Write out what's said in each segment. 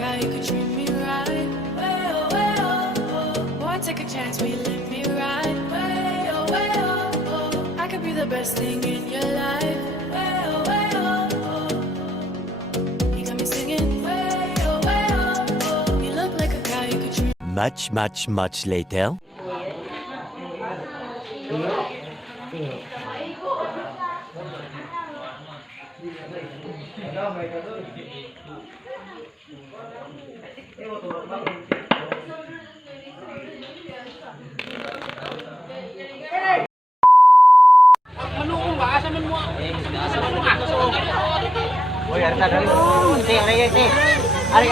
guy who could treat me right. Way oh, way oh, oh. Boy, take a chance, will you let me ride? Way oh, oh. I could be the best thing in your life. Way oh, oh. You got me singing. Way oh, oh. You look like a guy who could treat. Much later. Manukong ba? Asa man mo? Asa man mo? Oy, arta dali. Te, te. Ari.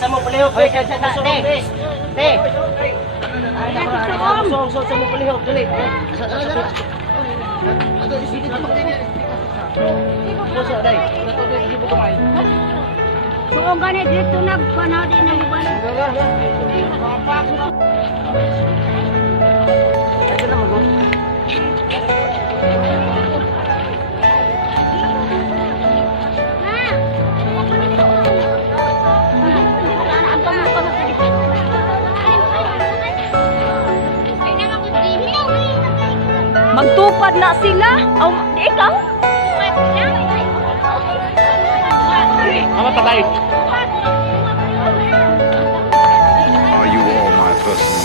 Sa mo palihog. Oy, sa te. Te. Sa mo palihog dali. Ato di sini tamak din. Sa dai. Nato di buto may. So ang gani dito nagpanadi na iban. Ito na mago. Magtupad na sila. Ikaw? Ama tabay. Are you all my personal